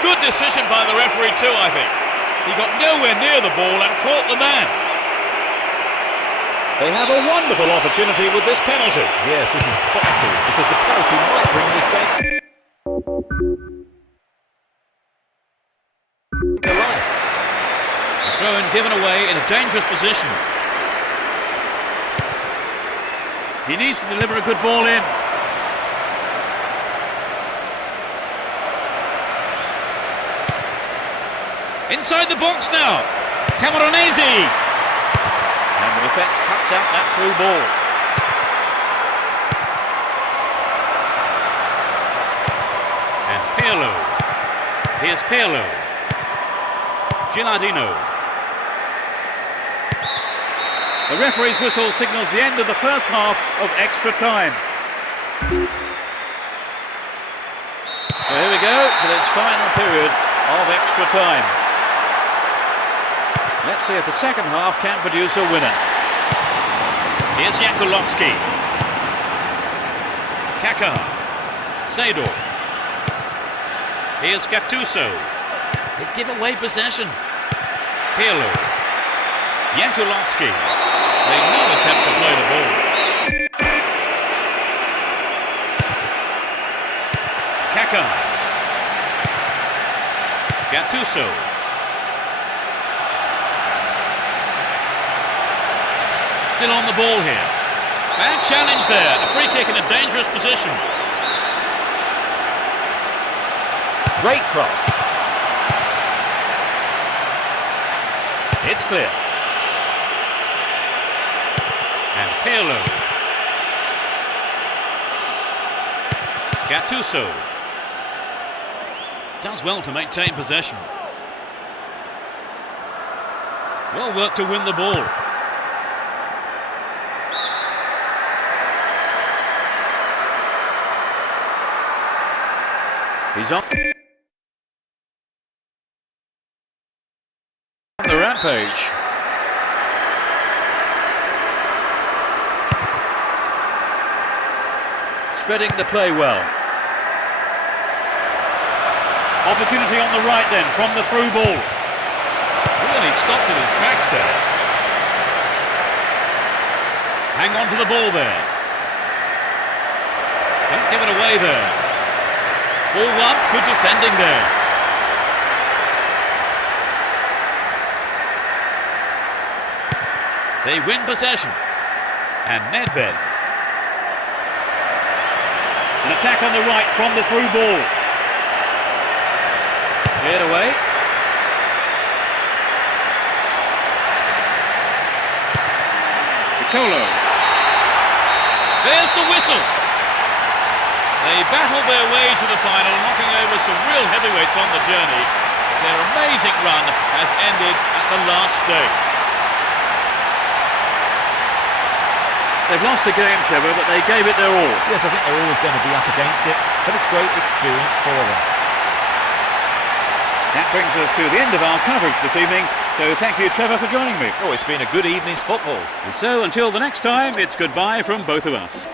Good decision by the referee too, I think. He got nowhere near the ball and caught the man. They have a wonderful opportunity with this penalty. Yes, this is vital because the penalty might bring this game to life. The throw-in given away in a dangerous position. He needs to deliver a good ball in. Inside the box now. Camoranesi. And the defence cuts out that through ball. And Pirlo. Here's Pirlo. Gilardino. The referee's whistle signals the end of the first half of extra time. So here we go for this final period of extra time. Let's see if the second half can produce a winner. Here's Jankulovski. Kaká. Seedorf. Here's Gattuso. They give away possession. Pirlo. Jankulovski. They no attempt to play the ball. Kaká. Gattuso. Still on the ball here. Bad challenge there. A free kick in a dangerous position. Great cross. It's clear. And Pirlo. Gattuso. Does well to maintain possession. Well worked to win the ball. He's on the rampage. Spreading the play well. Opportunity on the right then from the through ball. Really stopped in his tracks there. Hang on to the ball there. Don't give it away there. Ball one, good defending there. They win possession. And Nedved. An attack on the right from the through ball. Cleared away. Piccolo. There's the whistle. They battled their way to the final, knocking over some real heavyweights on the journey. Their amazing run has ended at the last stage. They've lost the game, Trevor, but they gave it their all. Yes, I think they're always going to be up against it, but it's great experience for them. That brings us to the end of our coverage this evening, so thank you, Trevor, for joining me. Oh, it's been a good evening's football. And so, until the next time, it's goodbye from both of us.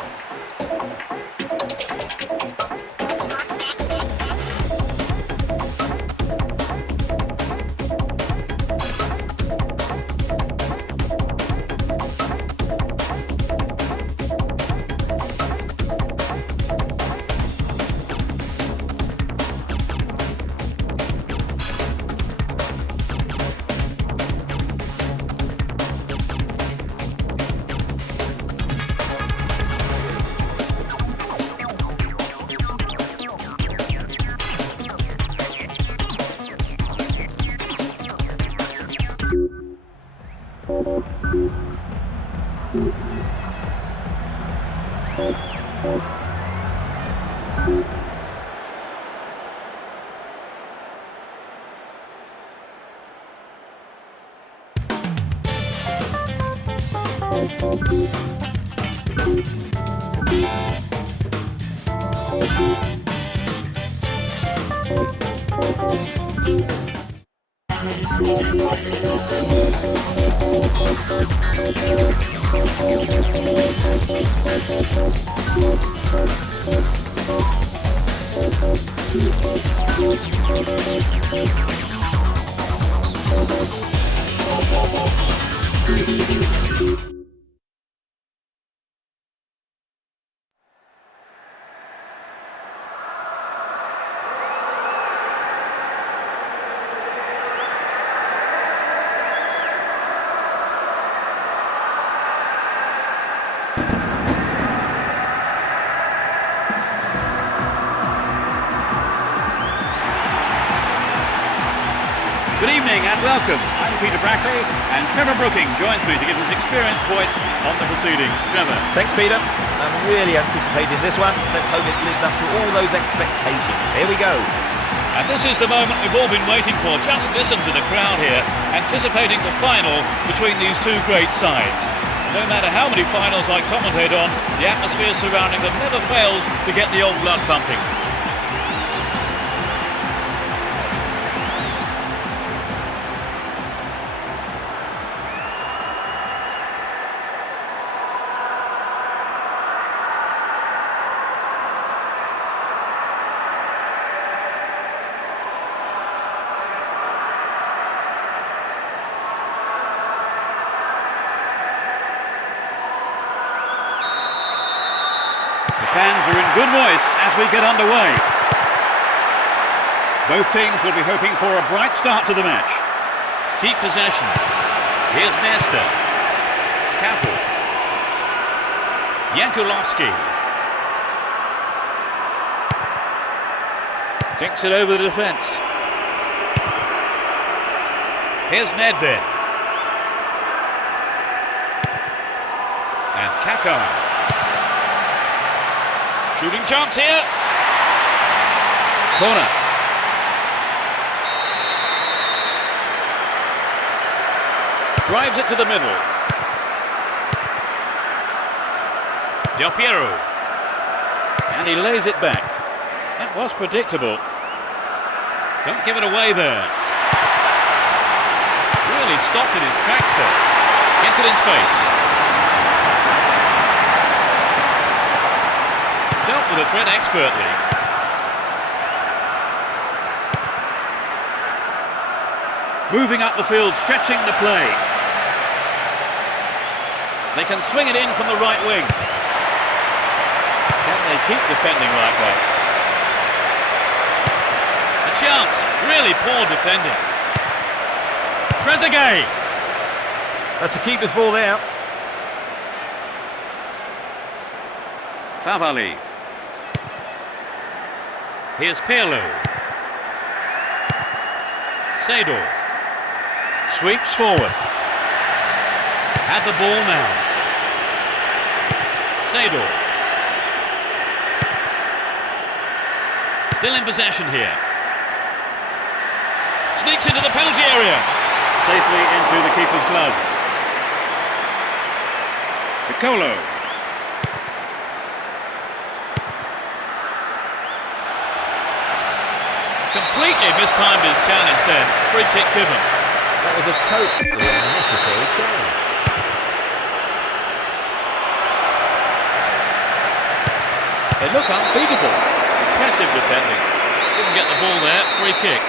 Good evening and welcome. I'm Peter Brackley and Trevor Brooking joins me to give his experienced voice on the proceedings. Trevor. Thanks, Peter. I'm really anticipating this one. Let's hope it lives up to all those expectations. Here we go. And this is the moment we've all been waiting for. Just listen to the crowd here, anticipating the final between these two great sides. No matter how many finals I commentate on, the atmosphere surrounding them never fails to get the old blood pumping. The fans are in good voice as we get underway. Both teams will be hoping for a bright start to the match. Keep possession. Here's Nesta. Kafu. Yankulovsky. Kicks it over the defence. Here's Nedved. And Kaká. Shooting chance here. Corner. Drives it to the middle. Del Piero. And he lays it back. That was predictable. Don't give it away there. Really stopped in his tracks there. Gets it in space. Dealt with the threat expertly. Moving up the field, stretching the play. They can swing it in from the right wing. Can they keep defending like that? A chance, really poor defending. Trezeguet. That's a keeper's ball there. Favali. Here's Pirlo. Seedorf. Sweeps forward. Had the ball now. Seedorf. Still in possession here. Sneaks into the penalty area. Safely into the keeper's gloves. Piccolo. Completely mistimed his challenge then. Free kick given. That was a totally unnecessary challenge. They look unbeatable. Impressive defending. Didn't get the ball there. Free kick.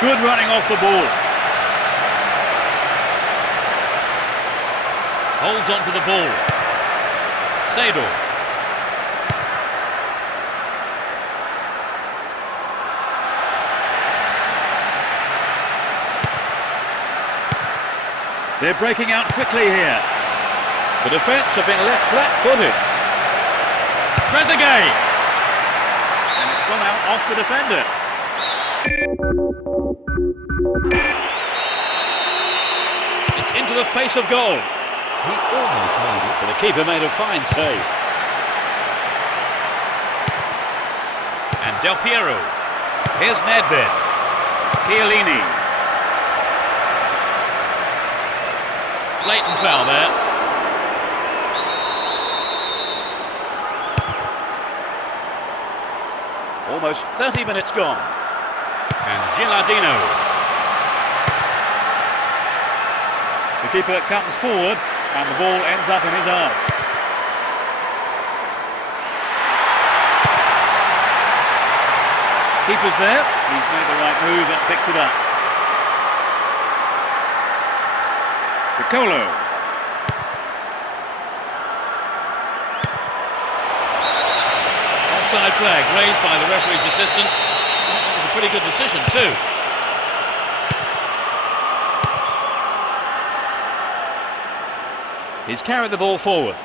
Good running off the ball. Holds on to the ball. Seedorf. They're breaking out quickly here. The defence have been left flat-footed. Trezeguet. And it's gone out off the defender. It's into the face of goal. He almost made it, but the keeper made a fine save. And Del Piero. Here's Nedved. Chiellini. Blatant foul there. Almost 30 minutes gone. And Gilardino. The keeper comes forward and the ball ends up in his arms. Keeper's there, he's made the right move and picks it up. Piccolo. Offside flag raised by the referee's assistant. That was a pretty good decision too. He's carried the ball forward.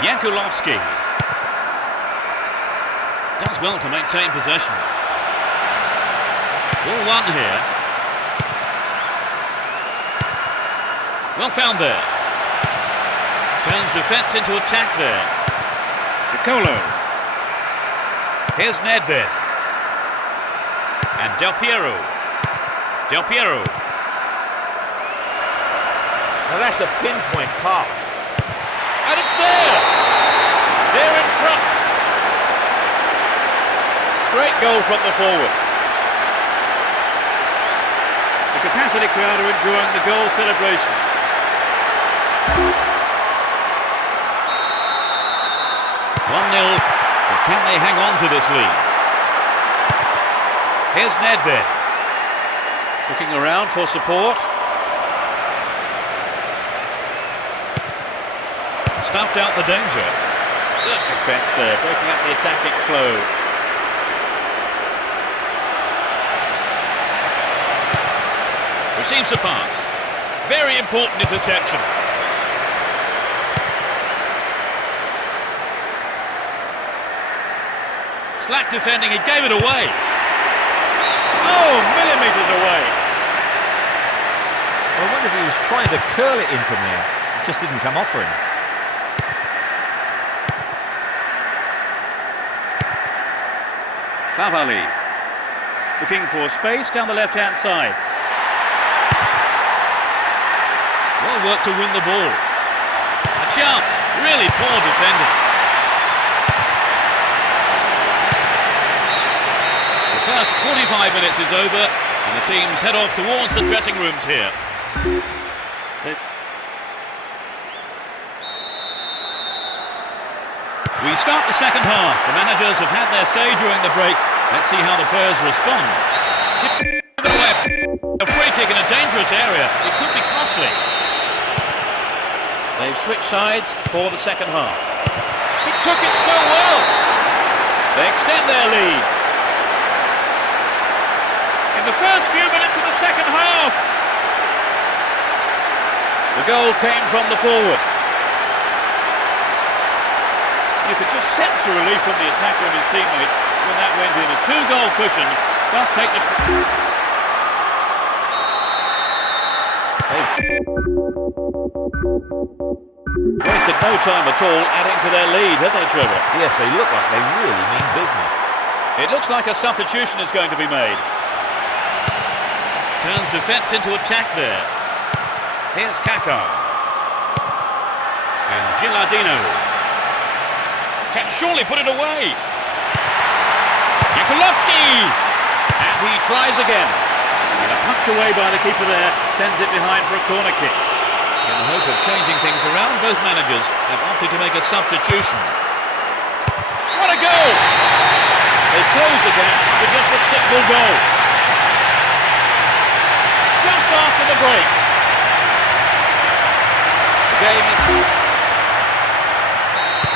Yankulovsky does well to maintain possession. Ball one here. Well found there. Turns defence into attack there. Piccolo. Here's Nedved. And Del Piero. Del Piero. Now that's a pinpoint pass. And it's there! They're in front. Great goal from the forward. The capacity crowd are enjoying the goal celebration. One 0, but can they hang on to this lead? Here's Nedved. Looking around for support. Snuffed out the danger. Good defence there, breaking up the attacking flow. Receives a pass. Very important interception. Slack defending, he gave it away. Oh, millimetres away. I wonder if he was trying to curl it in from there. It just didn't come off for him. Favali looking for space down the left-hand side. Well worked to win the ball. A chance, really poor defending. The first 45 minutes is over and the teams head off towards the dressing rooms here. We start the second half. The managers have had their say during the break. Let's see how the players respond. Given away a free kick in a dangerous area. It could be costly. They've switched sides for the second half. He took it so well. They extend their lead. In the first few minutes of the second half. The goal came from the forward. You could just sense the relief from the attacker and his teammates when that went in. A two-goal cushion does take the... They've wasted no time at all adding to their lead, have they, Trevor? Yes, they look like they really mean business. It looks like a substitution is going to be made. Turns defence into attack there. Here's Kaká. And Gilardino. Can surely put it away. Yankulovsky! And he tries again. And a punch away by the keeper there sends it behind for a corner kick. In the hope of changing things around, both managers have opted to make a substitution. What a goal! They've closed the gap to just a single goal. Just after the break. The game is...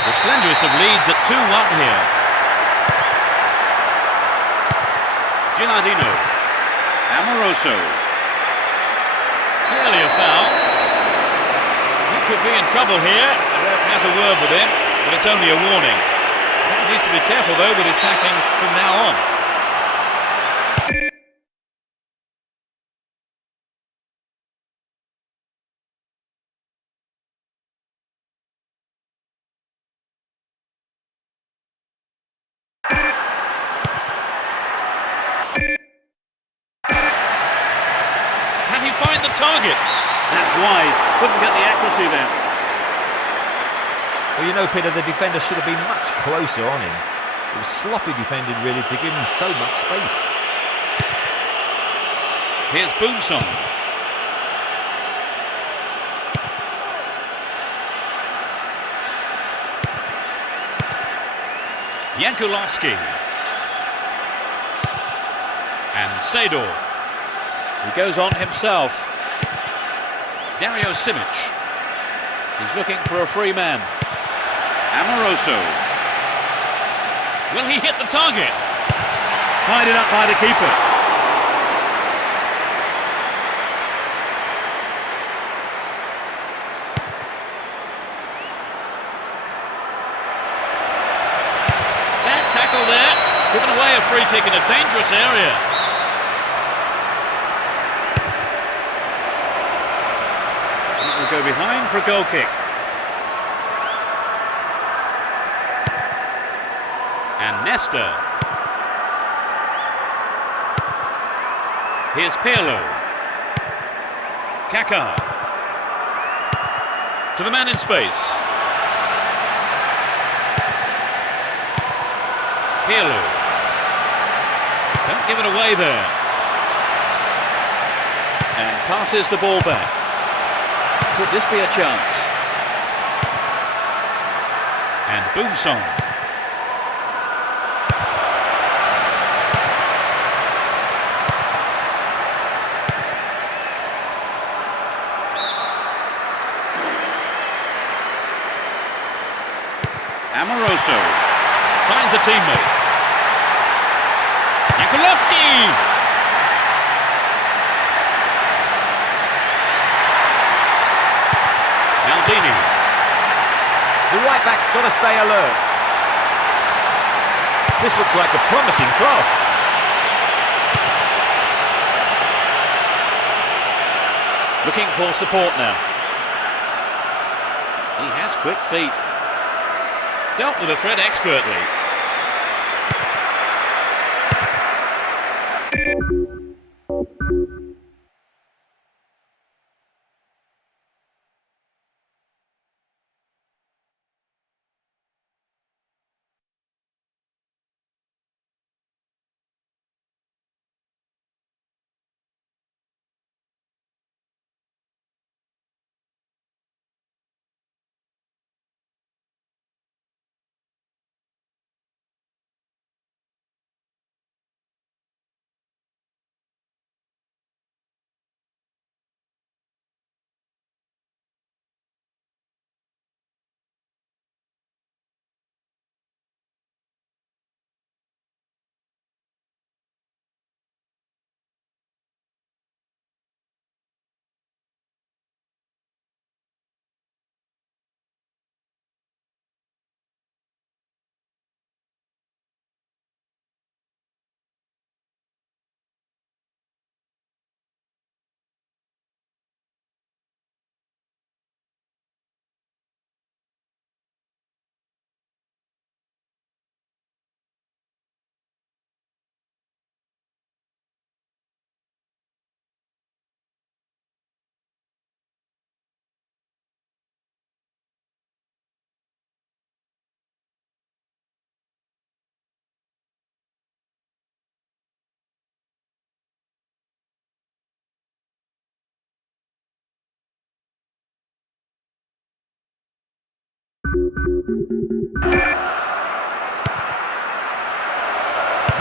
The slenderest of leads at 2-1 here. Gilardino. Amoroso. Clearly a foul. He could be in trouble here. The ref has a word with him, but it's only a warning. He needs to be careful though with his tackling from now on. Find the target. That's wide. Couldn't get the accuracy then. Well, you know, Peter, the defender should have been much closer on him. It was sloppy defending, really, to give him so much space. Here's Boonsong. Jankulovski. And Seedorf. He goes on himself. Dario Simic. He's looking for a free man. Amoroso. Will he hit the target? Tied it up by the keeper. Bad tackle there. Given away a free kick in a dangerous area. That will go behind for a goal kick. And Nesta. Here's Pirlo. Kaká. To the man in space. Pirlo. Don't give it away there. And passes the ball back. Could this be a chance? And Boonsong. Amoroso finds a teammate. Jankulovski! Maldini. The right back's got to stay alert. This looks like a promising cross. Looking for support now. He has quick feet. Dealt with the threat expertly.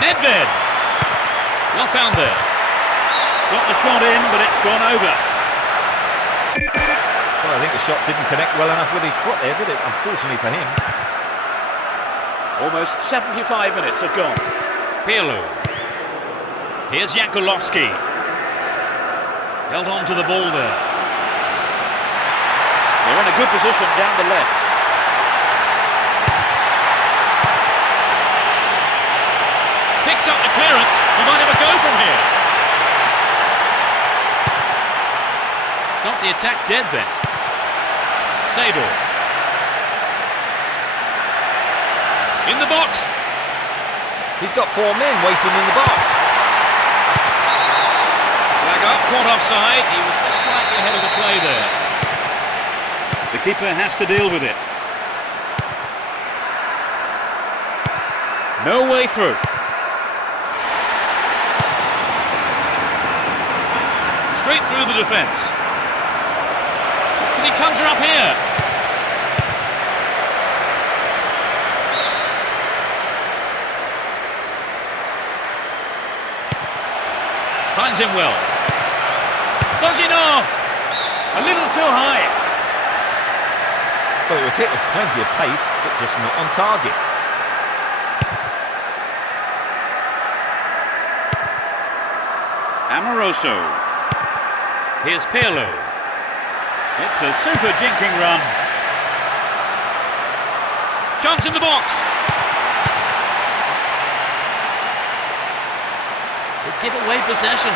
Nedved. Well found there. Got the shot in, but it's gone over. Well, I think the shot didn't connect well enough with his foot there, did it? Unfortunately for him. Almost 75 minutes have gone. Pirlo. Here's Jankulovski. Held on to the ball there. They're in a good position down the left. Picks up the clearance. He might have a go from here. Stop the attack dead then. Seedorf. In the box. He's got 4 men waiting in the box. Flag up, caught offside. He was just slightly ahead of the play there. The keeper has to deal with it. No way through. Straight through the defence. Can he conjure up here? Finds him well. Dodging off. A little too high. Well, it was hit with plenty of pace, but just not on target. Amoroso. Here's Pirlo. It's a super jinking run. Chance in the box. They give away possession.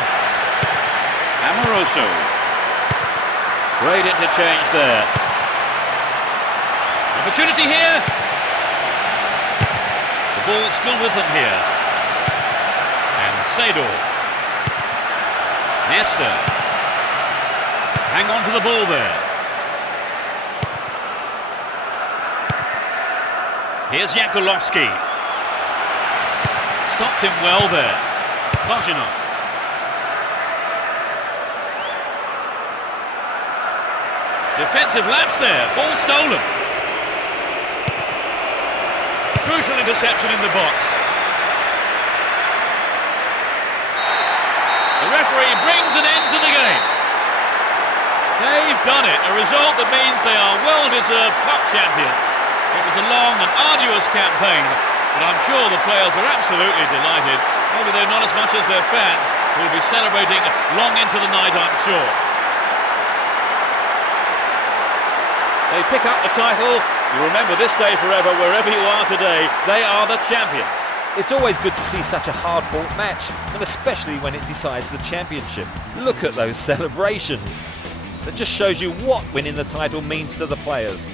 Amoroso. Great interchange there. Opportunity here. The ball still with them here. And Seedorf. Nesta. Hang on to the ball there. Here's Yakulovsky. Stopped him well there. Bozhinov. Defensive lapse there. Ball stolen. Crucial interception in the box. The referee brings an end to the game. They've done it. A result that means they are well-deserved cup champions. It was a long and arduous campaign, but I'm sure the players are absolutely delighted. Maybe they're not as much as their fans, who will be celebrating long into the night, I'm sure. They pick up the title. You remember this day forever, wherever you are today. They are the champions. It's always good to see such a hard-fought match, and especially when it decides the championship. Look at those celebrations. That just shows you what winning the title means to the players.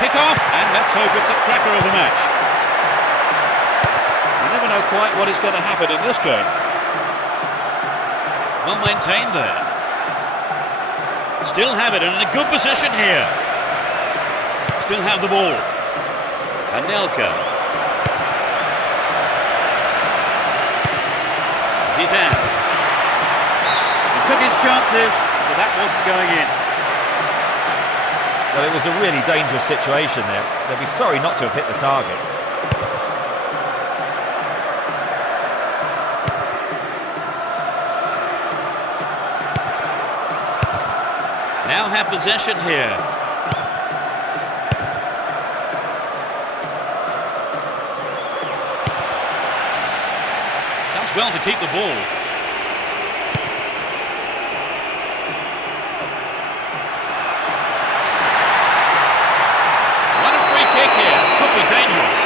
Kick off, and let's hope it's a cracker of a match. You never know quite what is going to happen in this game. Well maintained there. Still have it and in a good position here. Still have the ball. Anelka. Zidane. He took his chances, but that wasn't going in. Well, it was a really dangerous situation there. They'll be sorry not to have hit the target. Now have possession here. Does well to keep the ball. Kick here, could be dangerous.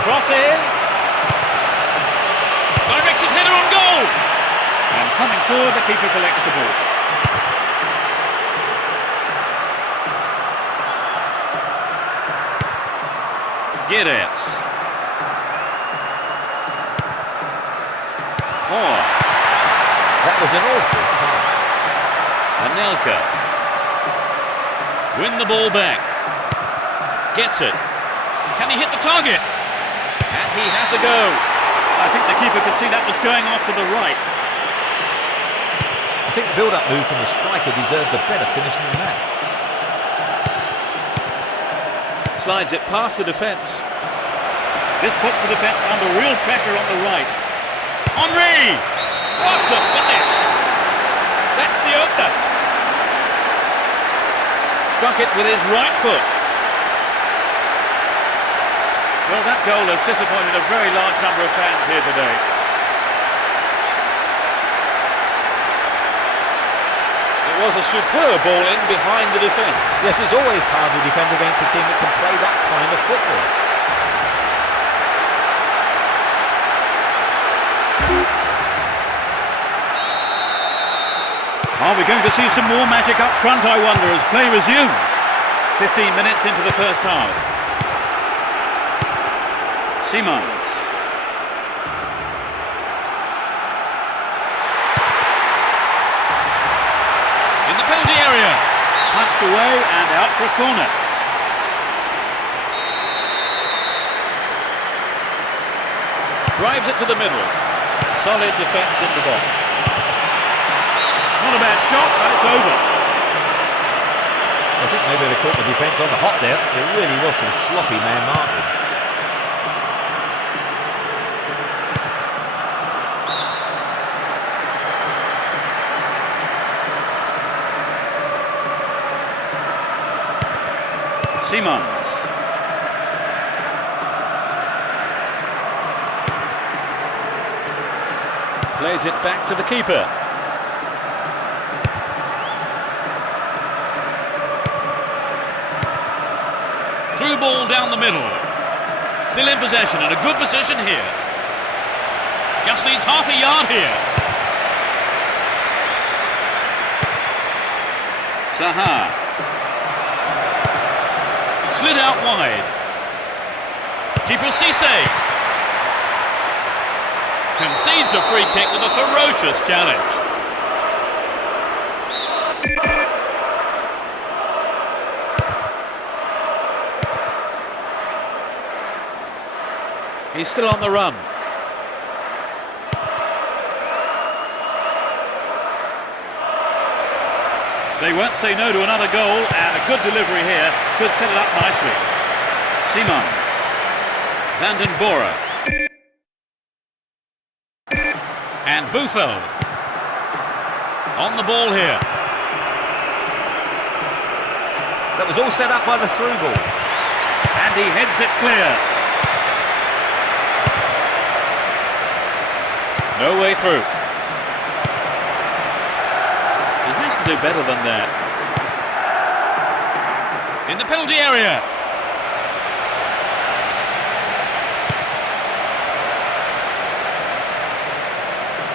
Crosses, Directs his header on goal. And coming forward, the keeper collects the ball. Guedes. Oh. That was an awful pass. Anelka. Win the ball back. Gets it. Can he hit the target? And he has a go. I think the keeper could see that was going off to the right. I think the build-up move from the striker deserved a better finish than that. Slides it past the defence. This puts the defence under real pressure on the right. Henry! What a finish! That's the opener. Struck it with his right foot. Well, that goal has disappointed a very large number of fans here today. It was a superb ball in behind the defence. Yes, it's always hard to defend against a team that can play that kind of football. Are we going to see some more magic up front, I wonder, as play resumes? 15 minutes into the first half. Simons. In the penalty area. Punched away and out for a corner. Drives it to the middle. Solid defence in the box. Not a bad shot, but it's over. I think maybe they caught the defence on the hop there. There really was some sloppy man marking. Simons. Plays it back to the keeper. Through ball down the middle. Still in possession and a good position here. Just needs half a yard here. Saha. Slid out wide. Djibril Cissé. Concedes a free kick with a ferocious challenge. He's still on the run. They won't say no to another goal, and a good delivery here could set it up nicely. Simons. Van den Bora. And Buffel. On the ball here. That was all set up by the through ball. And he heads it clear. No way through. He has to do better than that. In the penalty area.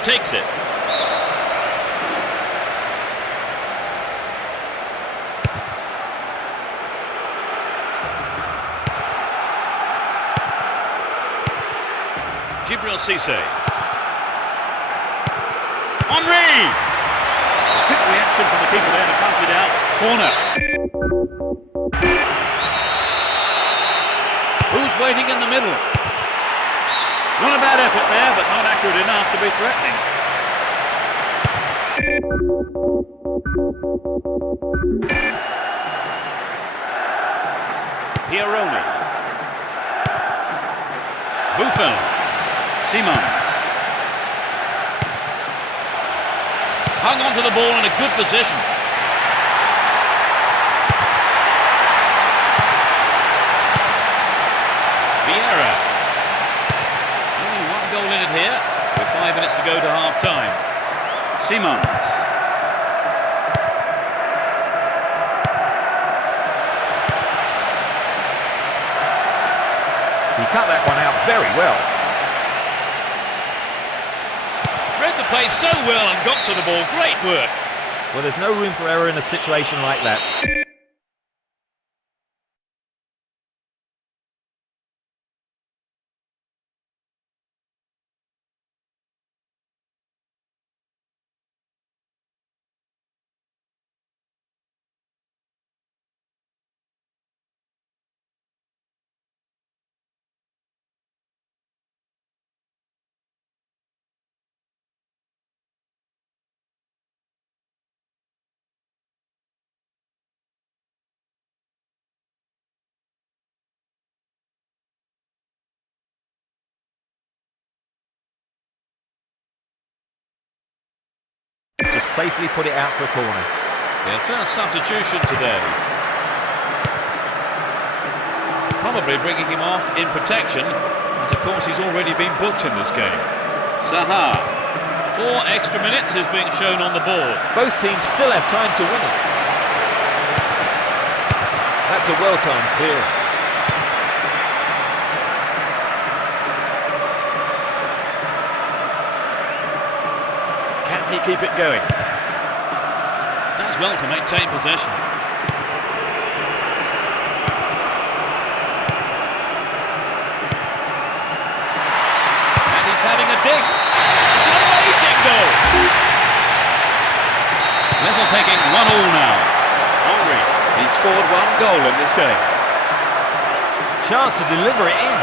Takes it. Djibril Cissé. Henry! Quick reaction from the keeper there to punch it out. Corner. Who's waiting in the middle? Not a bad effort there, but not accurate enough to be threatening. Pieroni. Buffel. Simons. Hung onto the ball in a good position. Vieira. Only one goal in it here, with 5 minutes to go to half-time. Simons. He cut that one out very well. read the play so well and got to the ball. Great work. Well, there's no room for error in a situation like that. Just safely put it out for a corner. Their first substitution today. Probably bringing him off in protection, as of course he's already been booked in this game. Saha. 4 extra minutes is being shown on the ball. Both teams still have time to win it. That's a well-timed clearance. Can he keep it going? Does well to maintain possession. And he's having a dig. It's an amazing goal. Level pegging 1-1 now. Henry, he scored 1 goal in this game. Chance to deliver it in.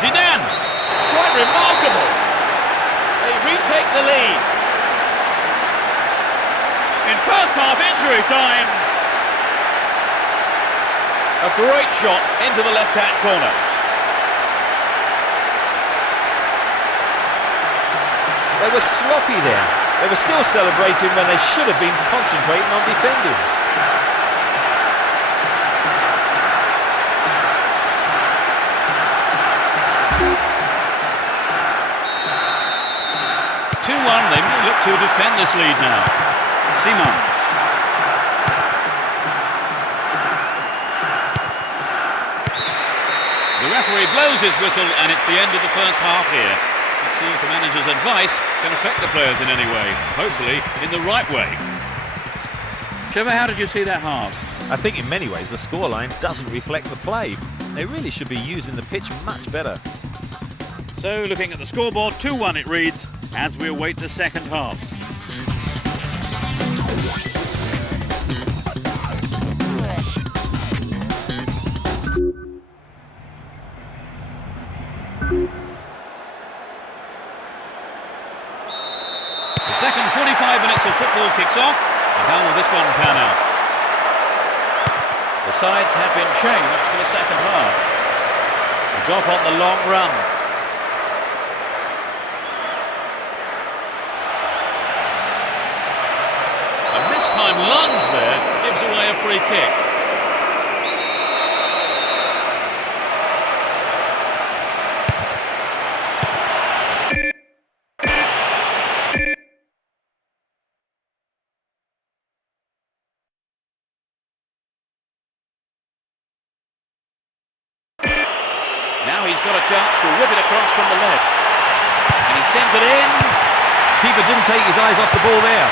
Zidane. Quite remarkable. They retake the lead. In first half injury time. A great shot into the left-hand corner. They were sloppy there. They were still celebrating when they should have been concentrating on defending. 2-1, they may look to defend this lead now. Simons. The referee blows his whistle and it's the end of the first half here. Let's see if the manager's advice can affect the players in any way. Hopefully in the right way. Trevor, how did you see that half? I think in many ways the scoreline doesn't reflect the play. They really should be using the pitch much better. So looking at the scoreboard, 2-1 it reads, as we await the second half. The second 45 minutes of football kicks off, and how will this one pan out? The sides have been changed for the second half. He's off on the long run. Time lunge there gives away a free kick. Now he's got a chance to whip it across from the left. And he sends it in. Keeper didn't take his eyes off the ball there.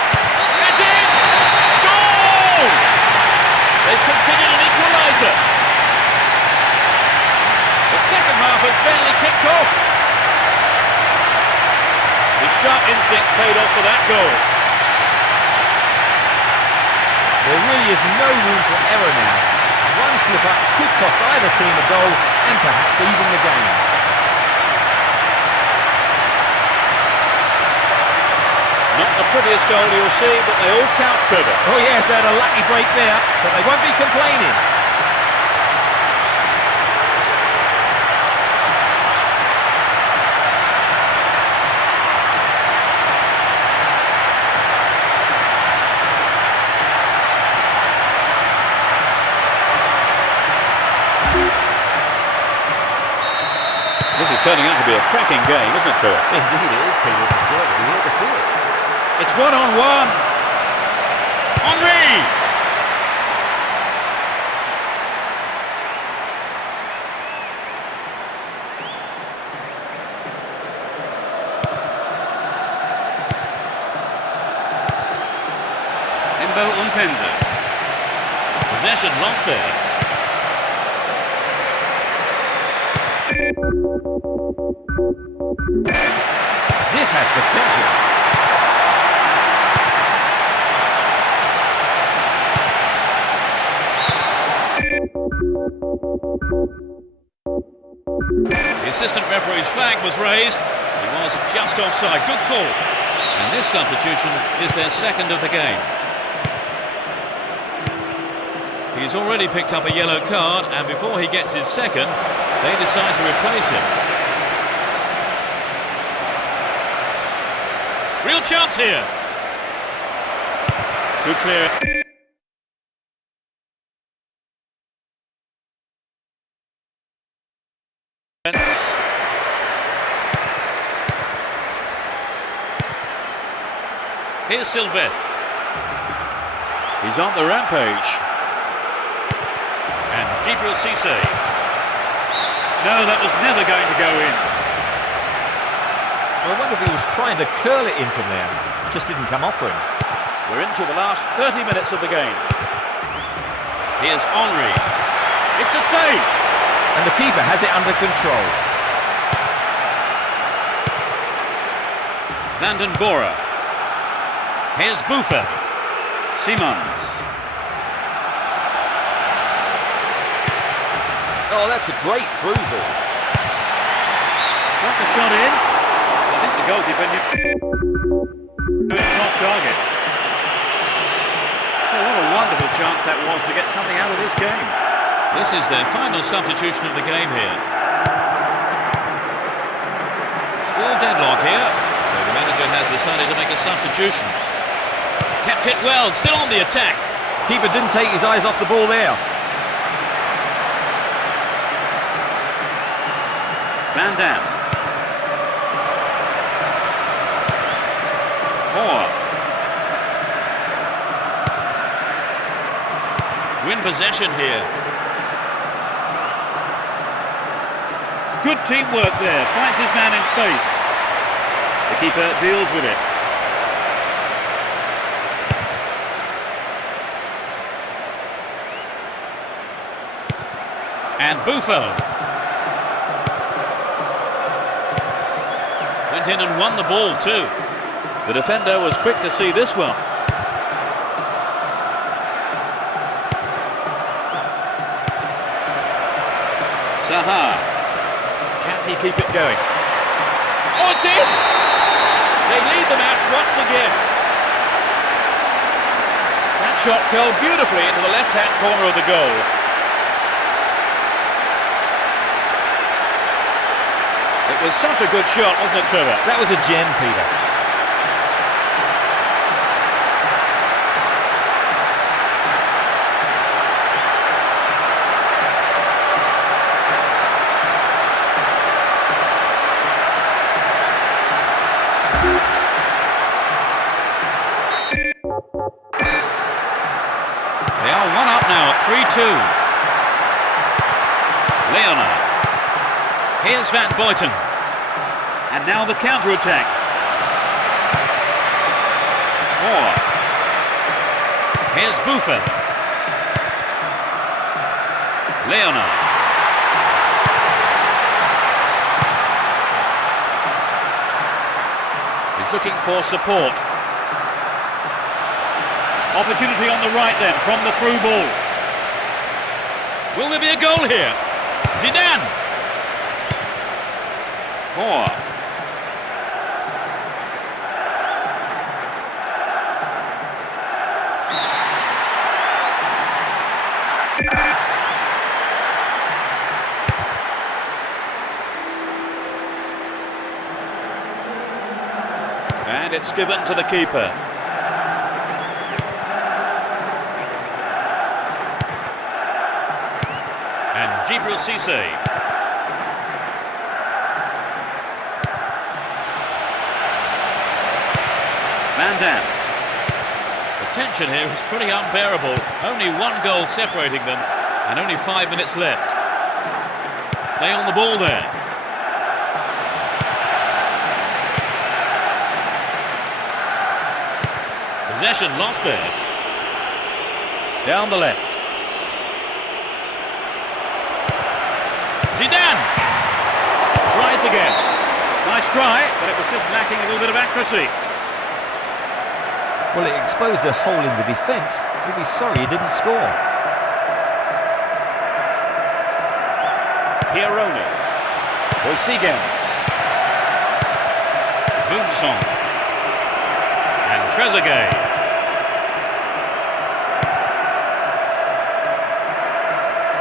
It's in! They've considered an equaliser. The second half has barely kicked off. His sharp instincts paid off for that goal. There really is no room for error now. One slip-up could cost either team a goal and perhaps even the game. Not the prettiest goal you'll see, but they all count, Trevor. Oh yes, they had a lucky break there, but they won't be complaining. This is turning out to be a cracking game, isn't it, Trevor? Indeed it is, Peter. It's enjoyable to be here to see it. It's 1-on-1. Henry! Umpenza. Possession lost there. This has potential. The assistant referee's flag was raised. He was just offside. Good call. And this substitution is their second of the game. He's already picked up a yellow card, and before he gets his second, they decide to replace him. Real chance here. Good clear. Here's Sylvestre. He's on the rampage. And Djibril Cissé. No, that was never going to go in. I wonder if he was trying to curl it in from there. It just didn't come off for him. We're into the last 30 minutes of the game. Here's Henry. It's a save. And the keeper has it under control. Vanden Bora. Here's Buffon. Simons. Oh, that's a great through ball. Got the shot in. I think the goalkeeper knew it was off target. So what a wonderful chance that was to get something out of this game. This is their final substitution of the game here. Still deadlock here. So the manager has decided to make a substitution. Kept it well, still on the attack. Keeper didn't take his eyes off the ball there. Van Dam. Hoare. Win possession here. Good teamwork there, finds his man in space. The keeper deals with it. And Buffon went in and won the ball too. The defender was quick to see this one. Saha. Can he keep it going? Oh, it's in! They lead the match once again. That shot curled beautifully into the left-hand corner of the goal. It was such a good shot, wasn't it, Trevor? That was a gem, Peter. They are one up now at 3-2. Leonard. Here's Van Boyten. And now the counter-attack. Moore. Here's Buffon. Leonard. He's looking for support. Opportunity on the right then, from the through ball. Will there be a goal here? Zidane. Hoare. And it's given to the keeper. And Djibril Cissé. Van Dam. The tension here is pretty unbearable. Only one goal separating them and only 5 minutes left. Stay on the ball there. Possession lost there. Down the left. Zidane tries again. Nice try, but it was just lacking a little bit of accuracy. Well, it exposed a hole in the defence. He'll be sorry he didn't score. Pieroni. Boysigans. Boomsong. And Trezeguet.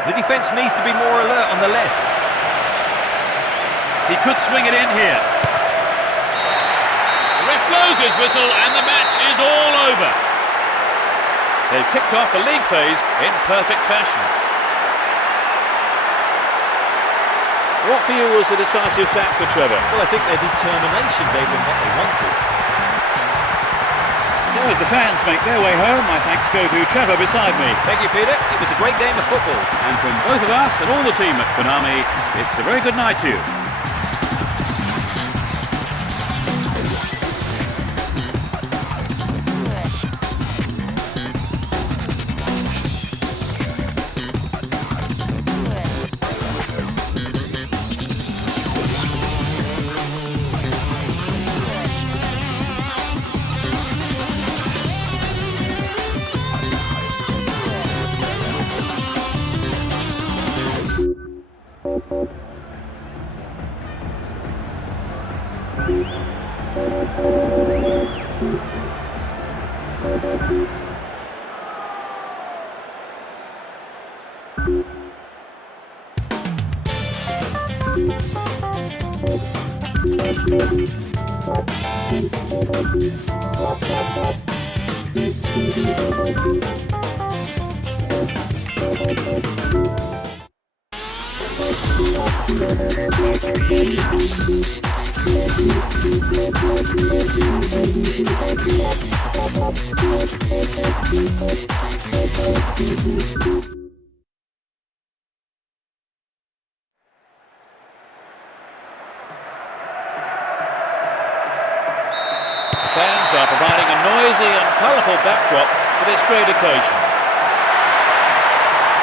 The defence needs to be more alert on the left. He could swing it in here. The ref blows his whistle and the match is all over. They've kicked off the league phase in perfect fashion. What for you was the decisive factor, Trevor? Well, I think their determination gave them what they wanted. So as the fans make their way home, my thanks go to Trevor beside me. Thank you, Peter. It was a great game of football. And from both of us and all the team at Konami, it's a very good night to you. Fans are providing a noisy and colourful backdrop for this great occasion.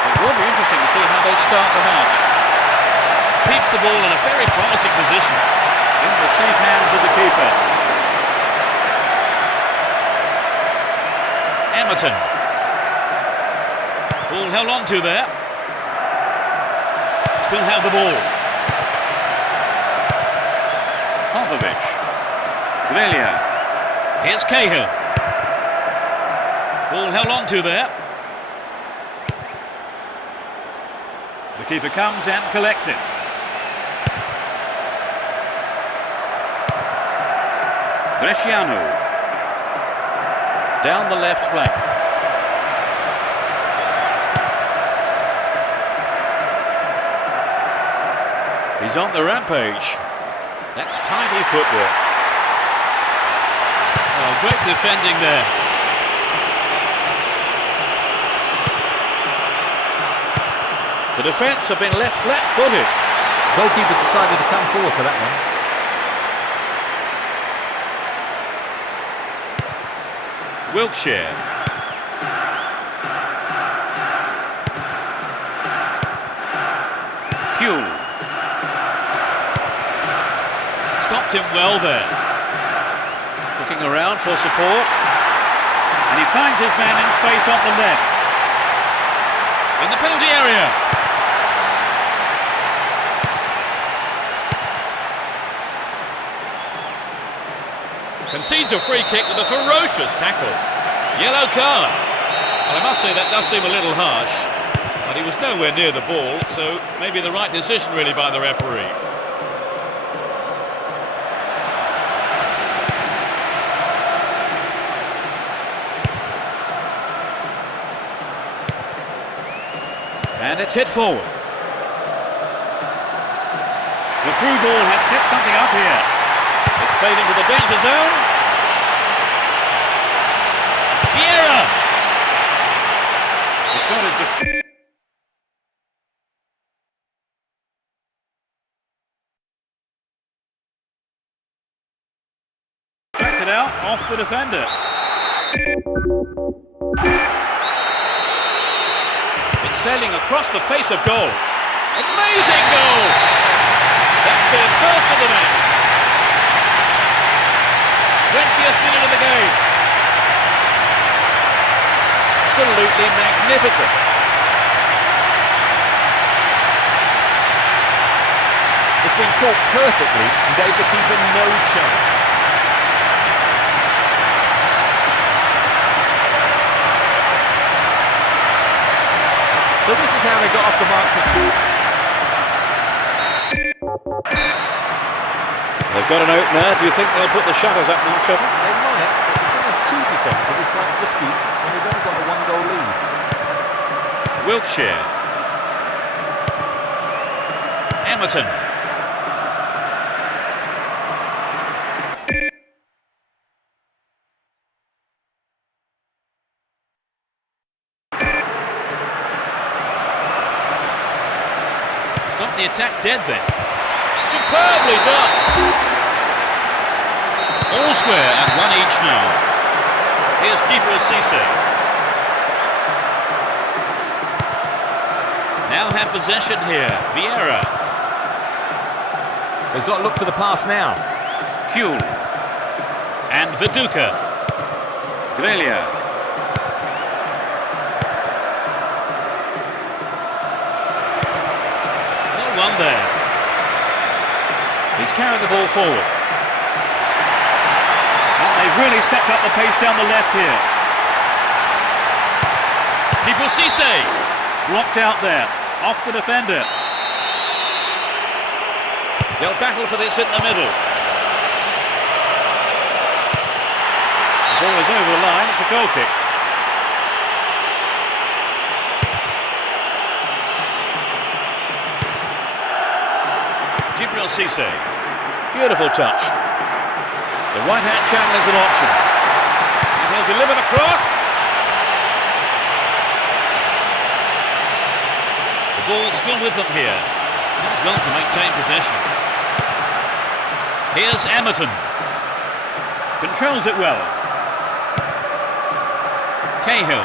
It will be interesting to see how they start the match. Keeps the ball in a very promising position in the safe hands of the keeper. Emerton. Ball held on to there. Still held the ball. Popovic. Grellia. Here's Cahill. Ball held on to there. The keeper comes and collects it. Bresciano. Down the left flank. He's on the rampage. That's tidy footwork. Oh, great defending there. The defence have been left flat-footed. Goalkeeper decided to come forward for that one. Wilkshire. Huell. Stopped him well there. Looking around for support. And he finds his man in space on the left. In the penalty area. Concedes a free kick with a ferocious tackle. Yellow card. Well, I must say that does seem a little harsh, but he was nowhere near the ball, so maybe the right decision really by the referee. And it's hit forward. The through ball has set something up here. It's played into the danger zone. Vieira! The shot is just... deflected out off the defender. sailing across the face of goal. Amazing goal! That's their first of the match. 20th minute of the game. Absolutely magnificent. It's been caught perfectly and gave the keeper no chance. So this is how they got off the mark to... They've got an opener. Do you think they'll put the shutters up now, Trevor? They might, but becoming two defensive is quite risky when you've only got a one-goal lead. Wiltshire. Emerton. Stop the attack dead then. Superbly done. All square and one each now. Here's Djibril Cissé. Now have possession here. Vieira. He's got to look for the pass now. Kuhl. And Viduka. Grelha. No one there. He's carried the ball forward. And they've really stepped up the pace down the left here. Djibril Cissé. Blocked out there. Off the defender. They'll battle for this in the middle. The ball is over the line. It's a goal kick. Djibril Cissé. Beautiful touch. The right-hand channel is an option. And he'll deliver the cross. The ball still with them here. Does well to maintain possession. Here's Emerton. Controls it well. Cahill.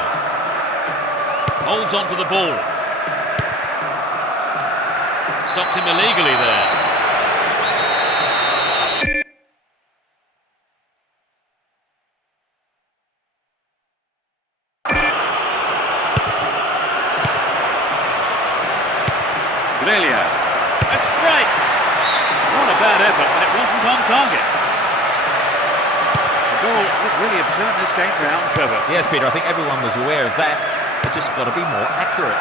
Holds on to the ball. Stopped him illegally there. Grelha. A strike. Not a bad effort, but it wasn't on target. The goal would really have turned this game round, Trevor. Yes, Peter, I think everyone was aware of that. They've just got to be more accurate.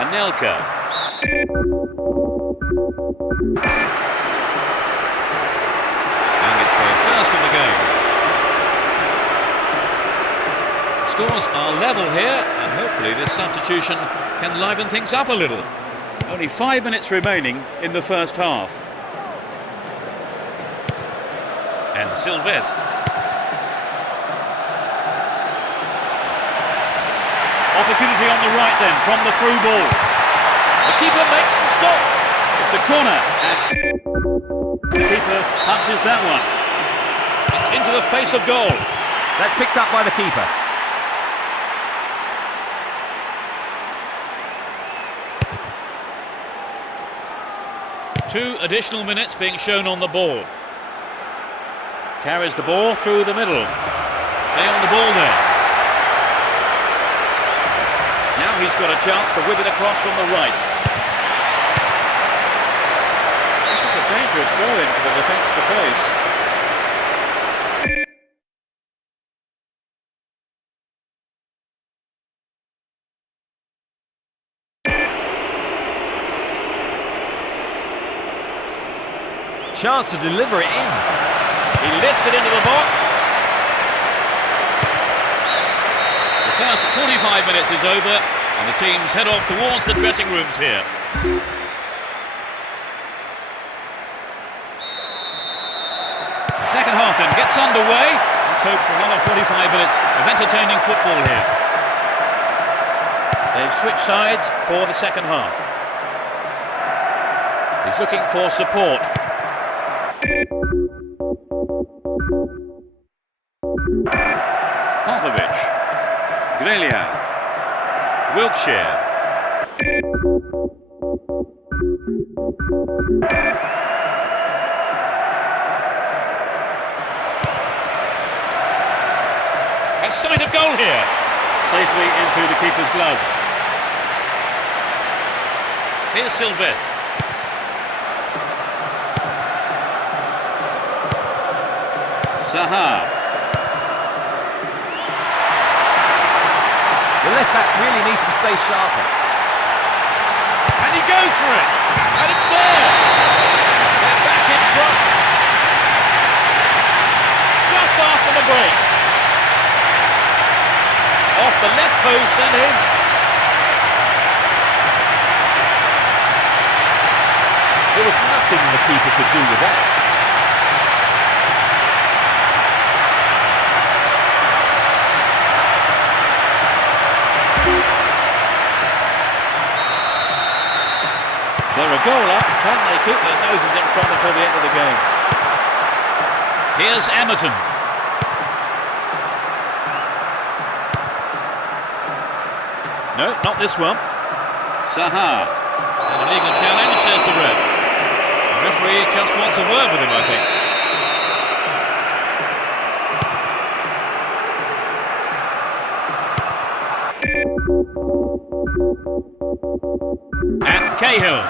Anelka. And it's their first of the game. Scores are level here, and hopefully this substitution can liven things up a little. Only 5 minutes remaining in the first half. And Sylvestre. Opportunity on the right then, from the through ball. The keeper makes the stop. It's a corner. And the keeper punches that one. It's into the face of goal. That's picked up by the keeper. 2 additional minutes being shown on the board. Carries the ball through the middle. Stay on the ball there. Now he's got a chance to whip it across from the right. This is a dangerous throw-in for the defence to face. Chance to deliver it in. He lifts it into the box. The first 45 minutes is over and the teams head off towards the dressing rooms here. The second half then gets underway. Let's hope for another 45 minutes of entertaining football here. They've switched sides for the second half. He's looking for support. Popovic. Grelia. Wilkshire. A sight of goal here. Safely into the keeper's gloves. Here's Sylvestre. Zaha. The left back really needs to stay sharper. And he goes for it. And it's there. They're back in front. Just after the break. Off the left post and in. There was nothing the keeper could do with that. They're a goal up. Can they keep their noses in front until the end of the game? Here's Emerton. No, not this one. Zaha. And a legal challenge, says the ref. The referee just wants a word with him, I think. And Cahill.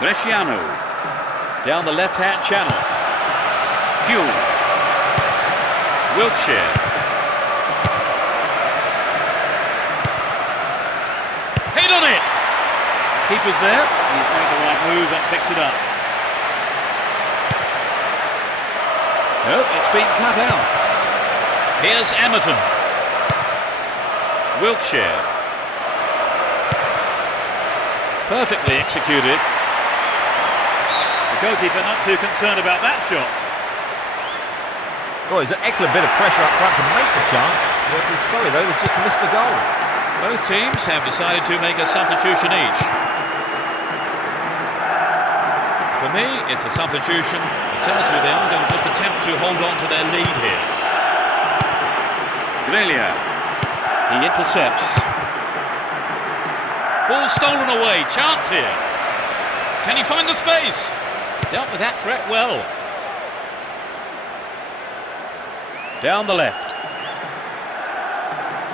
Bresciano. Down the left-hand channel. Hume. Wilkshire. Hit on it! Keeper's there. He's made the right move and picks it up. Nope, it's been cut out. Here's Emerton. Wilkshire. Perfectly executed. The goalkeeper not too concerned about that shot. Oh, it's an excellent bit of pressure up front to make the chance. Sorry though, they've just missed the goal. Both teams have decided to make a substitution each. For me, it's a substitution that tells me they are going to just attempt to hold on to their lead here. Grelia. He intercepts. Ball stolen away. Chance here. Can he find the space? Dealt with that threat well. Down the left.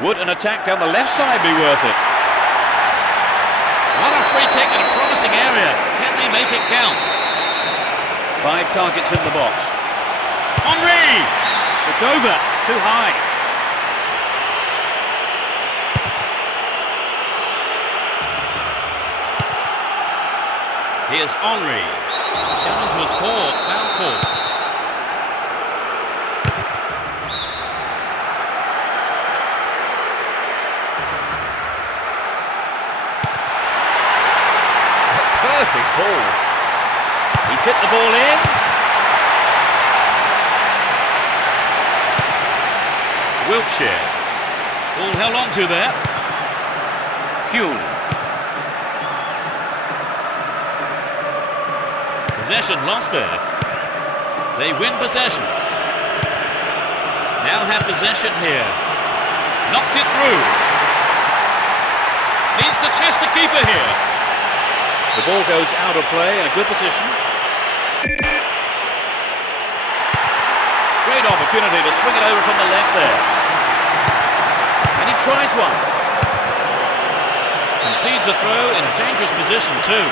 Would an attack down the left side be worth it? What a free kick in a promising area. Can they make it count? 5 targets in the box. Henry! It's over. Too high. Here's Henry. Challenge was poor. Foul call. Perfect ball. He's hit the ball in. Wilkshire. Ball held on to there. Kuhl. Possession lost there. They win possession. Now have possession here. Knocked it through. Needs to test the keeper here. The ball goes out of play in a good position. Great opportunity to swing it over from the left there. And he tries one. Concedes a throw in a dangerous position too.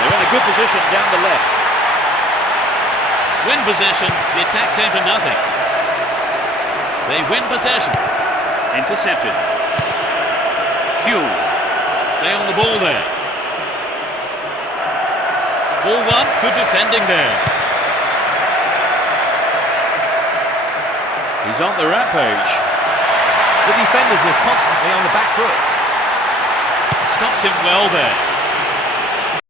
They're in a good position down the left. Win possession, the attack came to nothing. They win possession. Intercepted. Kuhl. Stay on the ball there. Ball one, good defending there. He's on the rampage. The defenders are constantly on the back foot. Stopped him well there.